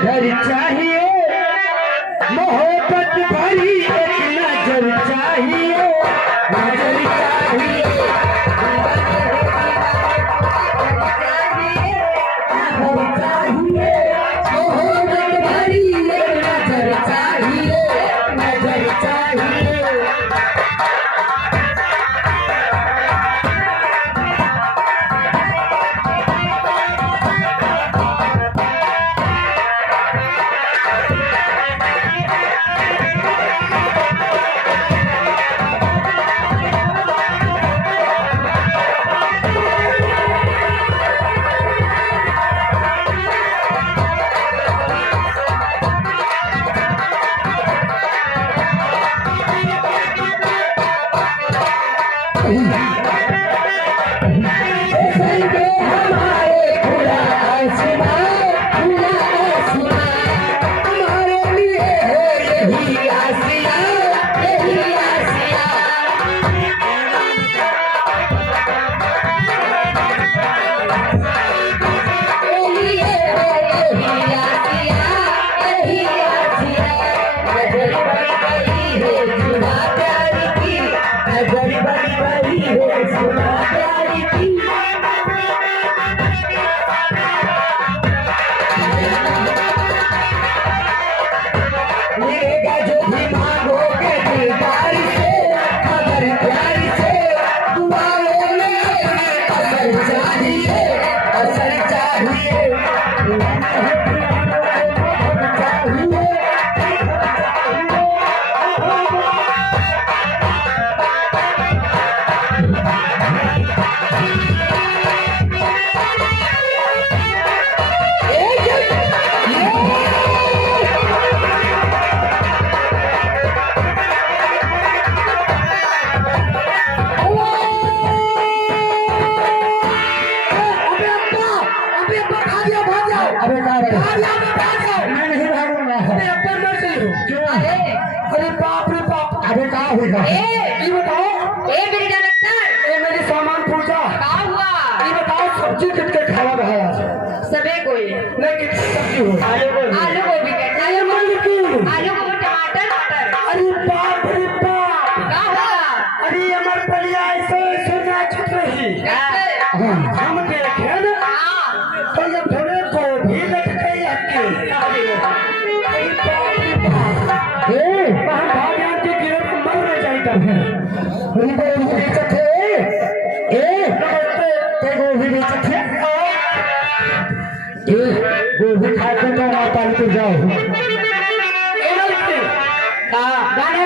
नजर चाहिए, मोहब्बत भरी एक नजर चाहिए, नजर चाहिए, नजर चाहिए, मोहब्बत भरी एक नजर चाहिए, नजर चाहिए। अरे बाप रे बाप, अबे कहा हुआ? ये बताओ, मेरी डायरेक्टर, मेरी सामान पूछा कहा हुआ? ये बताओ, सब्जी कितने खाना खाया? सबे कोई नहीं, कितनी सब्जी हुई? आलू गोभी के आलू गोभी टमाटर मटर। अरे बाप रे बाप, कहा हुआ? अरे अमर पलिया ऐसे नाच रही हम देखे ना, तो ये थोड़े को भी लग गई आपकी। गोभी खाते तो माता जाओ। गाना